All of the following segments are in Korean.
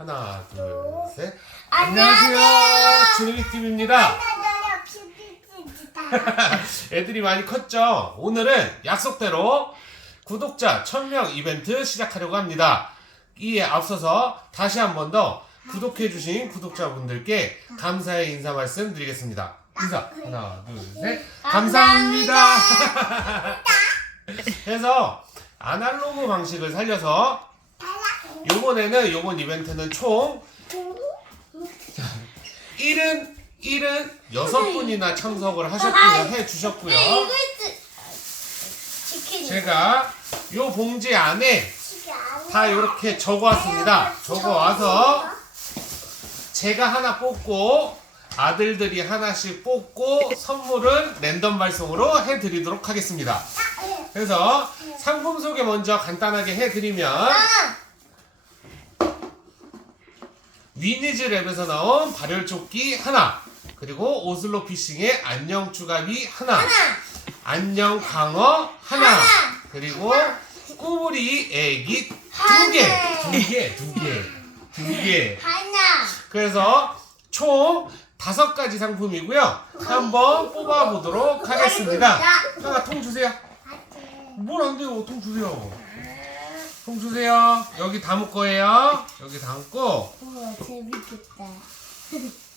하나, 둘, 셋. 안녕하세요. 준우리TV입니다. 애들이 많이 컸죠? 오늘은 약속대로 구독자 1000명 이벤트 시작하려고 합니다. 이에 앞서서 다시 한 번 더 구독해주신 구독자분들께 감사의 인사 말씀 드리겠습니다. 인사 하나, 둘, 셋. 감사합니다. 해서 아날로그 방식을 살려서 요번 이벤트는 총 76분이나 참석을 해주셨고요. 제가 요 봉지 안에 다 이렇게 적어왔습니다. 적어와서 제가 하나 뽑고 아들들이 하나씩 뽑고 선물은 랜덤 발송으로 해드리도록 하겠습니다. 그래서 상품 소개 먼저 간단하게 해드리면 위니즈랩에서 나온 발열조끼 하나, 그리고 오슬로 피싱의 안녕 쭈가미 하나, 안녕 광어 하나, 그리고 꾸부리 애기 두 개. 그래서 총 5가지 상품이고요. 한번 뽑아보도록 하겠습니다. 하나 통 주세요. 뭘 안 돼요? 통 주세요. 통 주세요. 여기 담을 거예요. 여기 담고. 우와, 재밌겠다.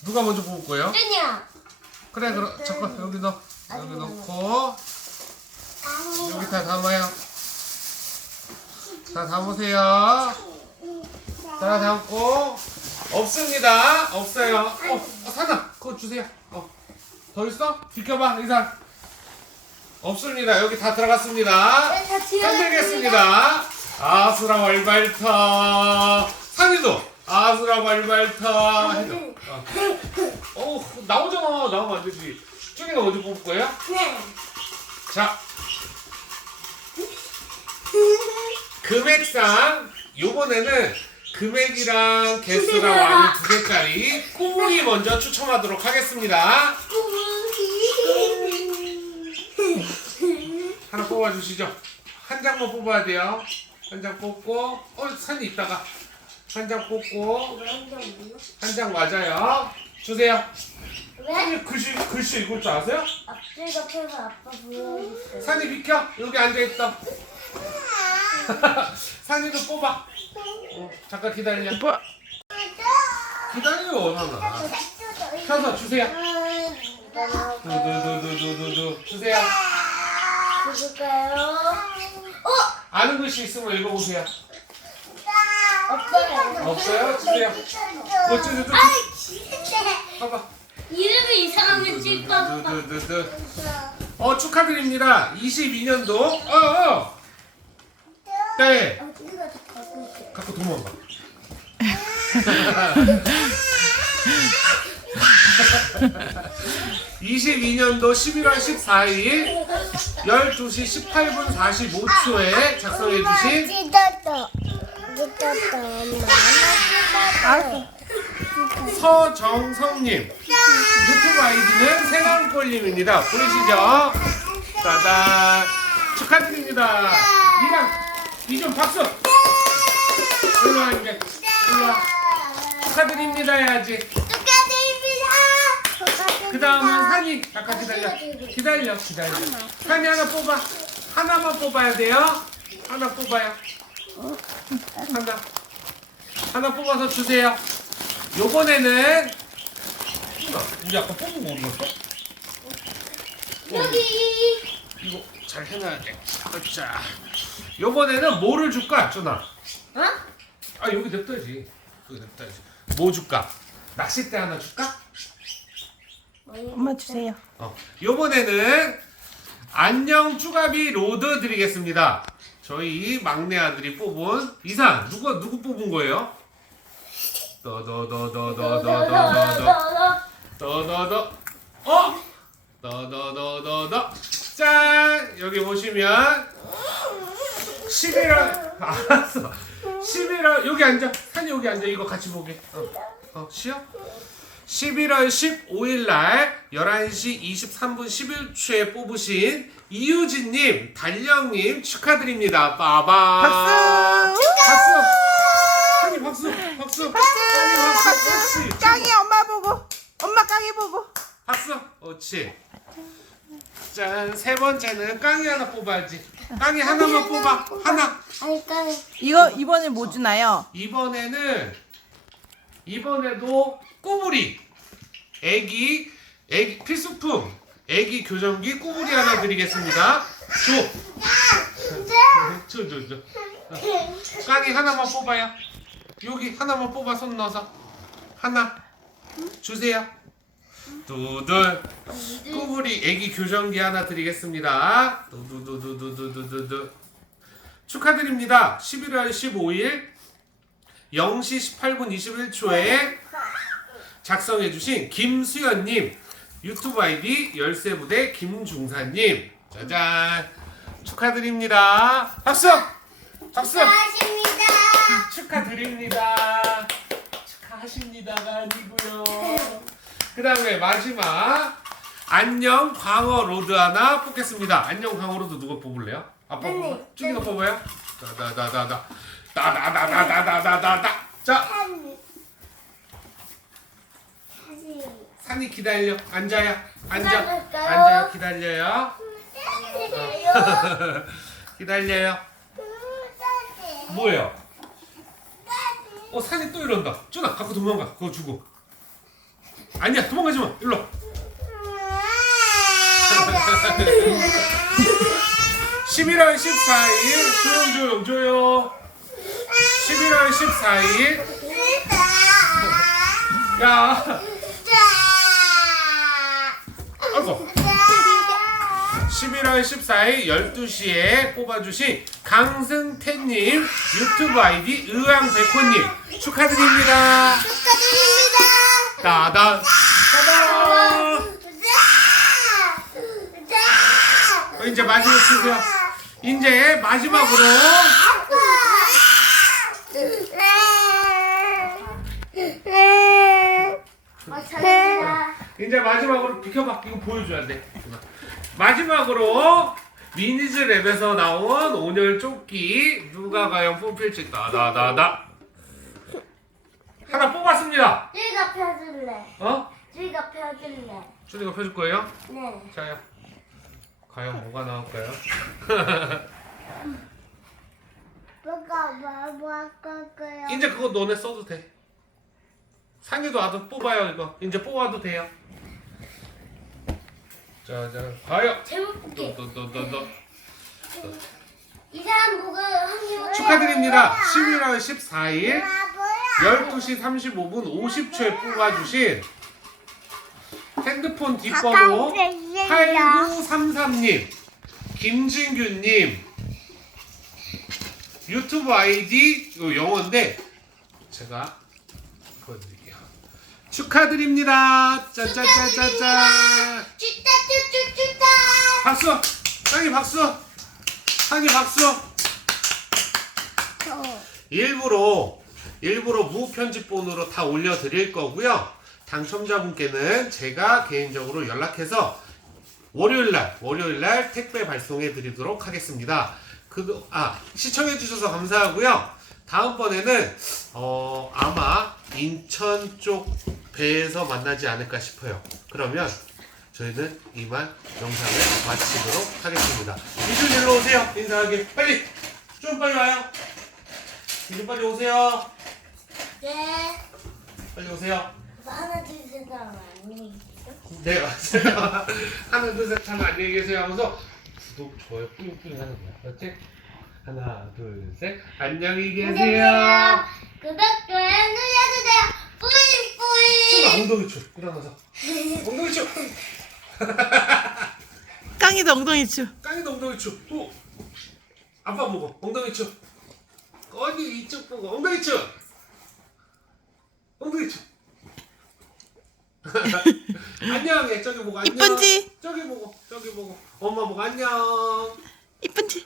누가 먼저 뽑을 거예요? 준이야. 그래, 잠깐 여기 넣어. 여기 넣고 여기 다 담아요. 다 담으세요. 다 담고. 없습니다. 없어요. 사나 그거 주세요. 더 있어? 비켜봐, 이산. 없습니다. 여기 다 들어갔습니다. 흔들겠습니다. 아수라 월발터. 산이도 아수라 월발터. 해줘. 나오잖아. 나오면 안 되지. 준이가 먼저 뽑을 거예요? 네. 자, 금액상 요번에는 금액이랑 개수랑 왕이 2개짜리 꾸물이 먼저 추첨하도록 하겠습니다. 하나 뽑아주시죠. 한 장만 뽑아야 돼요. 한 장 뽑고, 산이 있다가 한 장 뽑고, 한 장 맞아요. 주세요. 산이 글씨 읽을 줄 아세요? 앞뒤가 펴서 아빠 보여줬어요. 산이 비켜. 여기 앉아있다. 산이도 뽑아. 잠깐 기다려. 기다려, 산아. 펴서 주세요. 두두두두두두 주세요. 누굴까요? 아는 글씨 있으면 읽어보세요. 없어요. 없어요? 주세요. 어쩌죠? 봐봐. 이름이 이상하면 찔까? 두두두두. 축하드립니다. 22년도. 네. 갖고 도망가. 22년도 11월 14일 12시 18분 45초에 작성해주신 서정성님, 유튜브 아이디는 생황골님입니다. 보이시죠? 짜잔, 축하드립니다. 이좀 박수. 일로와, 이제 일로와. 축하드립니다 해야지. 그 다음은 산이. 잠깐 기다려. 산이 하나 뽑아. 하나만 뽑아야 돼요. 하나 뽑아요. 하나 뽑아서 주세요. 요번에는 우리 아까 뽑은 거 어디 갔어? 여기. 이거 잘 해놔야 돼. 자, 요번에는 뭐를 줄까, 준아? 여기 냅둬야지. 뭐 줄까? 낚싯대 하나 줄까? 엄마 주세요. 요번에는 안녕 쭈가미 로드 드리겠습니다. 저희 막내 아들이 뽑은 이상. 누구 뽑은 거예요? 짠! 여기 보시면 11월. 알았어. 11월. 여기 앉아. 산이 여기 앉아. 이거 같이 보게. 쉬어? 11월 15일 날 11시 23분 11초에 뽑으신 이유진님, 달령님 축하드립니다. 빠바. 박수. 박수. 박수. 박수. 그렇지. 짠. 세 번째는 깡이 하나 뽑아야지. 깡이 하나만 뽑아. 하나. 아이까 이거 이번에 뭐 주나요? 이번에도 꾸부리. 애기 필수품. 애기 교정기 꾸부리 하나 드리겠습니다. 줘. 깡이 하나만 뽑아요. 여기 하나만 뽑아 손 넣어서. 하나. 주세요. 두둘. 꾸부리 애기 교정기 하나 드리겠습니다. 두두두두두두두두. 축하드립니다. 11월 15일 0시 18분 21초에 작성해주신 김수연님, 유튜브 아이디 열쇠부대 김중사님, 짜잔, 축하드립니다. 박수! 박수! 하십니다. 축하드립니다. 축하하십니다가 아니고요. 그 다음에 마지막 안녕 광어 로드 하나 뽑겠습니다. 안녕 광어 로드 누가 뽑을래요? 아빠 뽑아? 준이가 뽑아요? 나나나나나나나나나나나나나. 자, 산이 기다려. 앉아요. 앉아요. 기다려요. 기다려요. 뭐예요? 산이 또 이런다. 준아, 갖고 도망가. 그거 주고. 아니야, 도망가지 마. 일로 와. 11월 14일 조용. 11월 14일 야, 아이고. 11월 14일 12시에 뽑아주신 강승태님, 유튜브 아이디 의왕백호님 축하드립니다. 따단 따단. 이제 마지막 주세요. 이제 마지막으로 이제 마지막으로 비켜봐. 이거 보여줘야 돼. 마지막으로 미니즈 랩에서 나온 온열 조끼 누가 과연 뽑힐지 따다다다 하나 뽑았습니다. 쥐가 펴줄래. 어? 쥐가 펴줄래. 준이가 펴줄 거예요? 네. 자요. 과연 뭐가 나올까요? 뭐 할 거예요? 이제 그거 너네 써도 돼. 상의도 와도 뽑아요. 이거 이제 뽑아도 돼요. 자, 과연 재밌게. 또. 이 사람 보고 한개 축하드립니다. 11월 14일 12시 35분 50초에 뽑아주신 핸드폰 뒷번호 8933님, 김진규님, 유튜브 아이디 영어인데 제가 보여드릴게요. 축하드립니다. 짜짜짜짜짜. 쭈따쭈쭈쭈따. 박수! 상이 박수! 상이 박수! 일부러 무편집본으로 다 올려드릴 거고요. 당첨자분께는 제가 개인적으로 연락해서 월요일날 택배 발송해 드리도록 하겠습니다. 시청해 주셔서 감사하고요. 다음번에는 아마 인천 쪽 배에서 만나지 않을까 싶어요. 그러면 저희는 이만 영상을 마치도록 하겠습니다. 이준 일로 오세요. 인사하게. 빨리! 좀 빨리 와요. 이준 빨리 오세요. 네. 빨리 오세요. 하나 둘셋 하면 안녕히 네, 맞아요. 하나, 둘, 셋 하면 안녕히 계세요 하면서 구독, 좋아요, 뿌잉뿌잉 하는 거야. 그렇지? 하나, 둘, 셋. 안녕히 계세요. 구독, 좋아요 눌러주세요. 뿌잉뿌잉. 엉덩이 쳐. 일어나서. 엉덩이 쳐. 깡이도 엉덩이 춤. 깡이도 엉덩이 쳐. 또. 아빠 보고. 엉덩이 쳐. 어디 이쪽 보고. 엉덩이 쳐. 엉덩이 쳐. 안녕해. 저기 보고 안녕. 이쁜지? 저기 보고. 엄마 보고 안녕. 이쁜지?